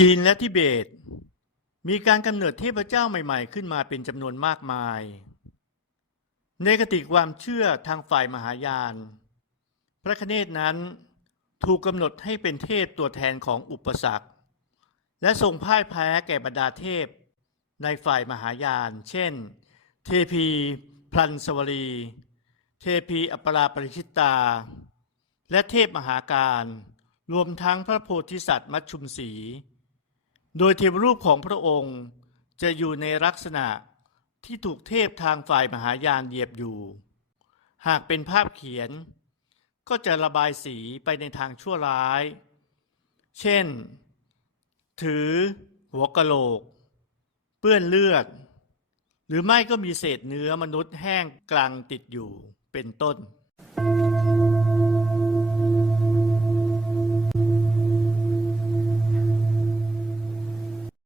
จีนและทิเบต มีการกำเนิดเทพเจ้าใหม่ ๆ ขึ้นมาเป็นจำนวนมากมาย ในคติความเชื่อทางฝ่ายมหายาน พระคเนศนั้นถูกกำหนดให้เป็นเทพตัวแทนของอุปสรรค และทรงพ่ายแพ้แก่บรรดาเทพ ในฝ่ายมหายาน เช่น เทพีพลันสวรี เทพีอัปราปริชิตา และเทพมหาการ รวมทั้งพระโพธิสัตว์มัชชุมศรี โดยเทวรูปของพระองค์จะอยู่ในลักษณะที่ถูกเทพทางฝ่ายมหายานเหยียบอยู่ หากเป็นภาพเขียน ก็จะระบายสีไปในทางชั่วร้าย เช่น ถือ หัวกะโหลก เปื้อนเลือด หรือไม่ก็มีเศษเนื้อมนุษย์แห้งกลางติดอยู่เป็นต้น